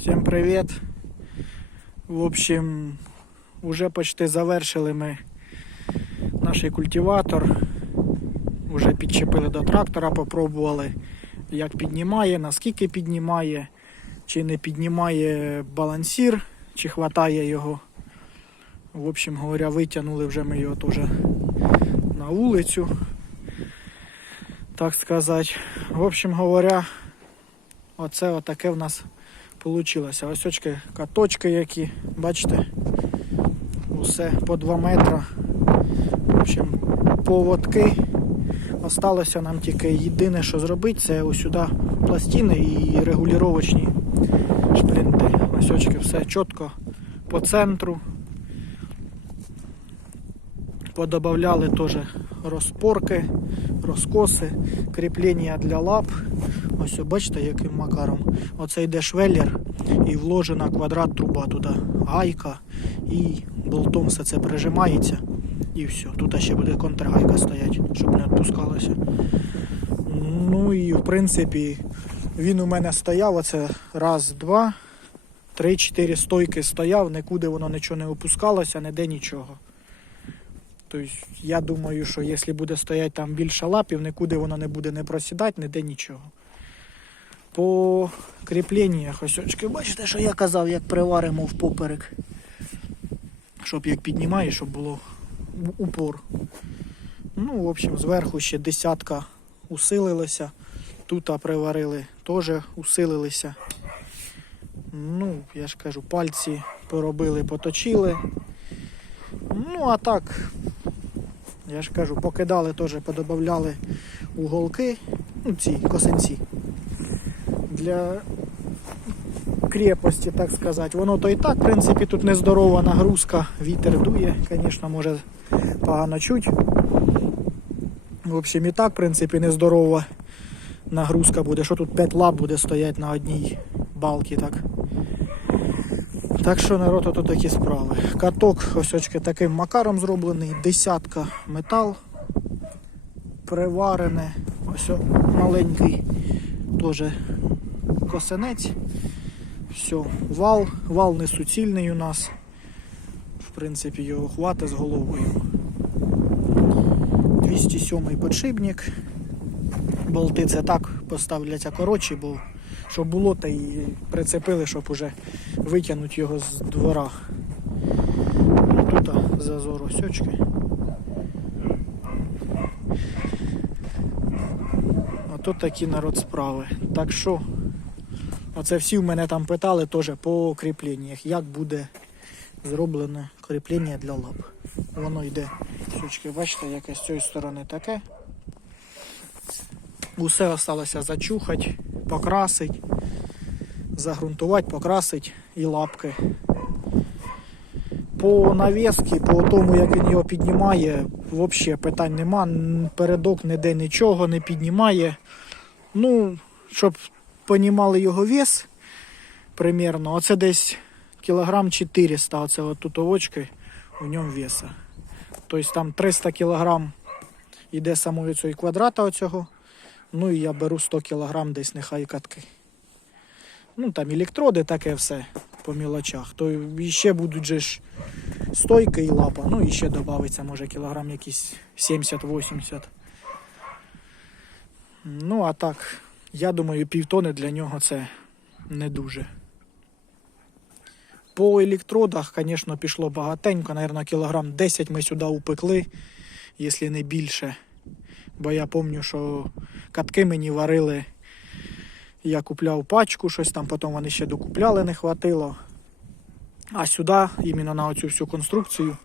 Всем привет. В общем, уже почти завершили ми наш культиватор. Уже підчепили до трактора, попробували, як піднімає, наскільки піднімає, чи не піднімає балансір, чи хватає його. В общем говоря, витягнули вже ми його теж на вулицю. Так сказати. В общем говоря, оце отаке в нас Получилося. Ось очки каточки які, бачите, усе по 2 метри. В общем, поводки. Осталося нам тільки єдине, що зробити, це ось сюди пластини і регулювачні шплінти. Ось очки все чітко по центру. Подобавляли теж розпорки, розкоси, кріплення для лап. Ось бачите, яким макаром. Оце йде швеллер і вложена квадрат труба туди. Гайка і болтом все це прижимається. І все. Тут ще буде контргайка стоять, щоб не відпускалося. Ну і в принципі він у мене стояв. Оце раз, два, три, чотири стойки стояв, нікуди воно нічого не опускалося, ніде нічого. Тобто я думаю, що якщо буде стояти там більше лапів, нікуди воно не буде не просідати, ніде нічого. По кріпленнях, ось очки, бачите, що я казав, як приваримо в поперек. Щоб як піднімаєш, щоб було упор. Ну, в общем, зверху ще десятка усилилася. Тут приварили, теж усилилися. Ну, я ж кажу, пальці поробили, поточили. Ну, а так, я ж кажу, покидали теж, подобавляли уголки, ну ці косинці. Для крепості, так сказати. Воно то і так, в принципі, тут нездорова нагрузка, вітер дує, звісно, може погано чуть. В общем, і так, в принципі, нездорова нагрузка буде. Що тут 5 лап буде стояти на одній балці, так. Так що народ тут такі справи. Каток ось таким макаром зроблений, десятка метал приварене, ось маленький теж косинець. Все, вал, вал не суцільний у нас. В принципі, його хватить з головою. 207 подшипник. Болти це так поставляться коротші, бо щоб було, та і прицепили, щоб уже витягнути його з двора. Ну, Тут зазор ось очки. Ото такі народ справи. Так що, оце всі в мене там питали теж по кріпленнях, як буде зроблене кріплення для лап. Воно йде, сучки, бачите, яке з цієї сторони таке. Усе осталося зачухати, покрасити, загрунтувати, покрасити і лапки. По навіски, по тому, як він його піднімає, взагалі питань нема. Передок ніде нічого не піднімає. Ну, щоб понімали його вес примерно, оце десь кілограм 400, оце от тут овочки в ньому веса. Тобто там 300 кілограм йде самої цієї квадрата оцього. Ну і я беру 100 кілограм десь нехай катки. Ну там електроди, таке все по мілочах. То ще будуть же ж стойки і лапа. Ну і ще додається, може кілограм якісь 70-80. Ну, а так, я думаю, півтони для нього це не дуже. По електродах, звісно, пішло багатенько, Наверно, кілограм 10 ми сюди упекли, якщо не більше. Бо я пам'ятаю, що катки мені варили. Я купляв пачку, щось там, потім вони ще докупляли, не хватило. А сюди, іменно на оцю всю конструкцію,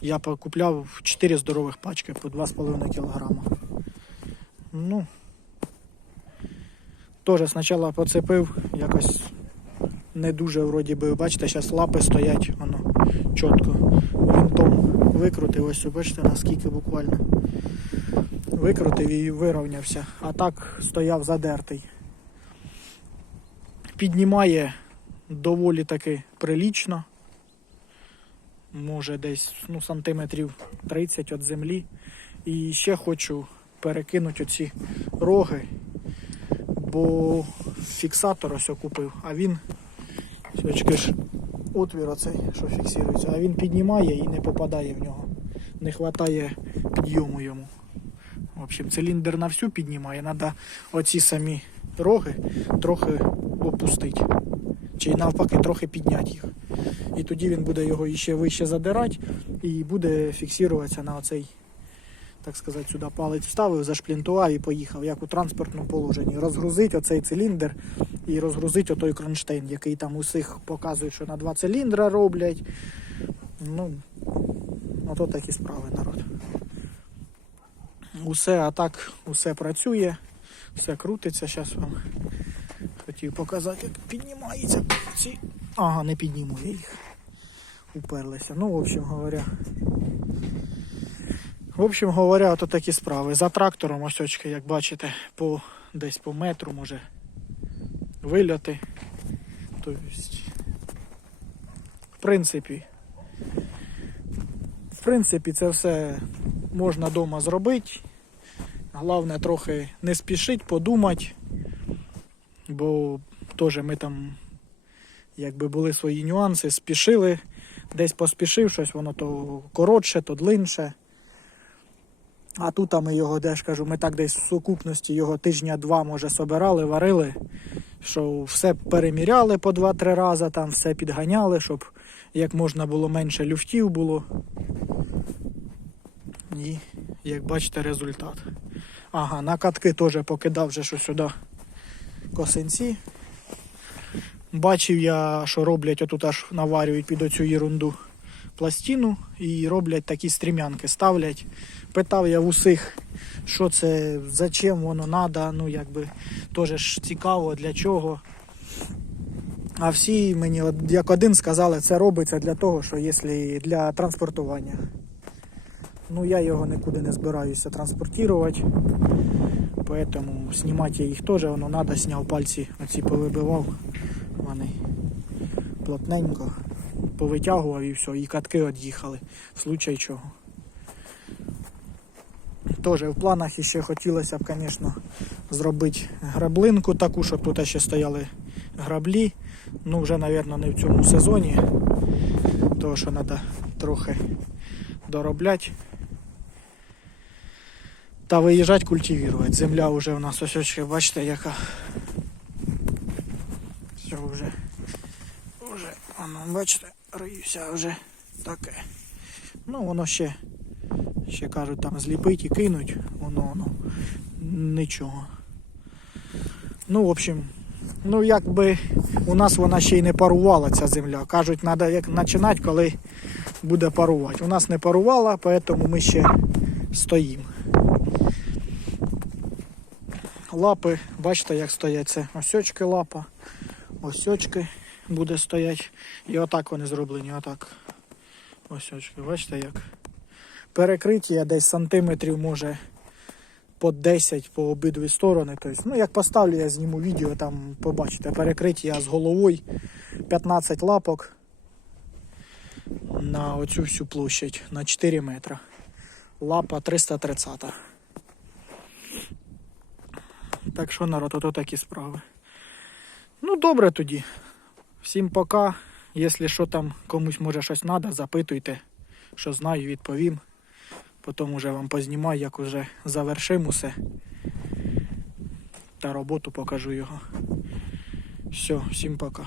я покупляв 4 здорових пачки по 2,5 кг. Ну, теж спочатку поцепив, якось не дуже вроді би, бачите, зараз лапи стоять, воно чітко. Винтом викрутив, ось бачите, наскільки буквально. Викрутив і вирівнявся, а так стояв задертий. Піднімає доволі таки прилічно. Може десь ну, сантиметрів 30 від землі. І ще хочу перекинути оці роги, бо фіксатор ось купив, а він отвір оцей, що фіксується, а він піднімає і не попадає в нього. Не вистачає підйому йому. В общем, циліндр на всю піднімає, треба оці самі роги трохи опустити. Чи навпаки трохи підняти їх. І тоді він буде його іще вище задирати і буде фіксуватися на оцей, так сказати, сюди палець вставив, зашплінтував і поїхав, як у транспортному положенні. Розгрузить оцей циліндр і розгрузить отой кронштейн, який там усіх показують, що на два циліндра роблять. Ну, ото такі справи, народ. Усе, а так, усе працює, все крутиться. Зараз вам хотів показати, як піднімається ці. Ага, не підніму я їх. Уперлися. Ну, в общем говоря. В общем говоря, ото такі справи. За трактором ось очки, як бачите, по десь по метру може вильоти. Тобто, в принципі, в принципі, це все можна вдома зробити. Головне трохи не спішить, подумати, бо теж ми там якби були свої нюанси, спішили, десь поспішив щось, воно то коротше, то длинше. А тут ми його, де ж кажу, ми так десь в сукупності його тижня-два, може, собирали, варили, що все переміряли по 2-3 рази, там все підганяли, щоб як можна було менше люфтів було. І як бачите, результат. Ага, на катки теж покидав вже що сюди косинці. Бачив я, що роблять, отут аж наварюють під оцю ерунду пластину і роблять такі стрімянки, ставлять. Питав я в усіх, що це, зачем воно треба, ну якби теж цікаво, для чого. А всі мені як один сказали, це робиться для того, що якщо для транспортування. Ну я його нікуди не збираюся транспортувати. Поэтому знімати я їх теж, воно треба, зняв пальці, оці повибивав. Вони плотненько повитягував і все, і катки від'їхали. В случай чого. Теж в планах ще хотілося б, звісно, зробити граблинку таку, щоб тут ще стояли граблі. Ну, вже, мабуть, не в цьому сезоні. Тому що треба трохи доробляти. Та виїжджати культивувати. Земля вже у нас ось, бачите, яка. Все вже. Вже, воно, бачите, риюся вже таке. Ну, воно ще, ще кажуть, там зліпить і кинуть, воно, воно нічого. Ну, в общем, ну якби у нас вона ще й не парувала ця земля. Кажуть, треба як починати, коли буде парувати. У нас не парувала, тому ми ще стоїмо. Лапи, бачите, як стоять це осьочки лапа, осьочки буде стоять. І отак вони зроблені, отак. Осьочки, бачите як. Перекриття десь сантиметрів може по 10 по обидві сторони. Тобто, ну, як поставлю, я зніму відео, там побачите перекриття з головою 15 лапок на оцю всю площадь на 4 метри. Лапа 330. Так що народ, ото такі справи. Ну, добре тоді. Всім пока. Якщо що там комусь може щось треба, запитуйте, що знаю, відповім. Потім уже вам познімаю, як уже завершимо усе. Та роботу покажу його. Все, всім пока.